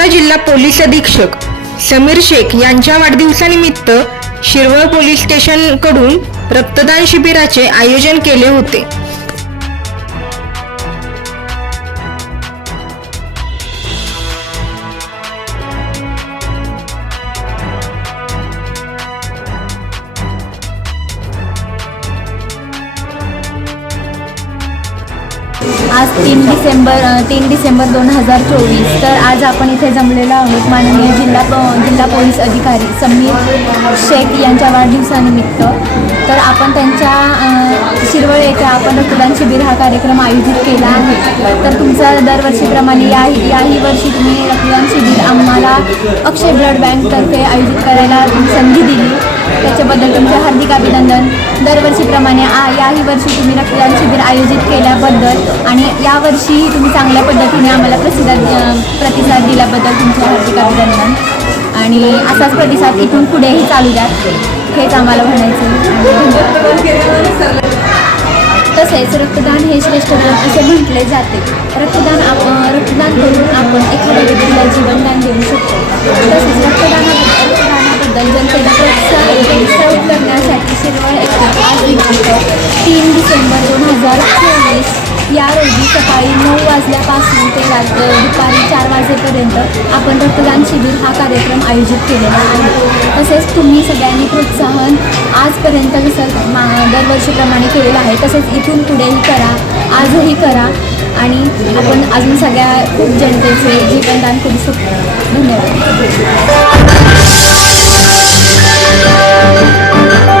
जिल्हा पोलीस अधीक्षक समीर शेख यांच्या वाढदिवसानिमित्त शिरवळ पोलीस स्टेशनकडून रक्तदान शिबिराचे आयोजन केले होते. आज तीन डिसेंबर तीन डिसेंबर दोन हजार चोवीस. तर आज आपण इथे जमलेलो आहोत माननीय जिल्हा प- जिल्हा पोलीस अधिकारी समीर शेख यांच्या वाढदिवसानिमित्त. तर आपण त्यांच्या शिरवळ येथे आपण रक्तदान शिबिर हा कार्यक्रम आयोजित केला आहे. तर तुमचा दरवर्षीप्रमाणे या याही वर्षी तुम्ही रक्तदान शिबिर आम्हाला अक्षय ब्लड बँकतर्फे आयोजित करायला संधी दिली. त्याच्याबद्दल तुमचे हार्दिक अभिनंदन. दरवर्षीप्रमाणे आ याही वर्षी तुम्ही रक्तदान शिबिर आयोजित केल्याबद्दल आणि यावर्षीही तुम्ही चांगल्या पद्धतीने आम्हाला प्रतिसाद प्रतिसाद दिल्याबद्दल तुमचे हार्दिक अभिनंदन. आणि असाच प्रतिसाद इथून पुढेही चालू द्या. हेच आम्हाला म्हणायचं तसेच रक्तदान हे श्रेष्ठ दान असे म्हटले जाते. रक्तदान आप रक्तदान करून आपण एखाद्या व्यक्तीला जीवनदान देऊ शकतो. तसेच रक्तदाना आज दिनांक तीन डिसेंबर दोन हजार चोवीस. या रोजी सकाळी नऊ वाजल्यापासून ते रात्र दुपारी चार वाजेपर्यंत आपण रक्तदान शिबिर हा कार्यक्रम आयोजित केलेला आहे. तसेच तुम्ही सगळ्यांनी प्रोत्साहन आजपर्यंत जसं मा दरवर्षीप्रमाणे केलेलं आहे तसेच इथून पुढेही करा आजही करा. आणि आपण अजून सगळ्या खूप जनतेचे जीवनदान करू शकतो धन्यवाद.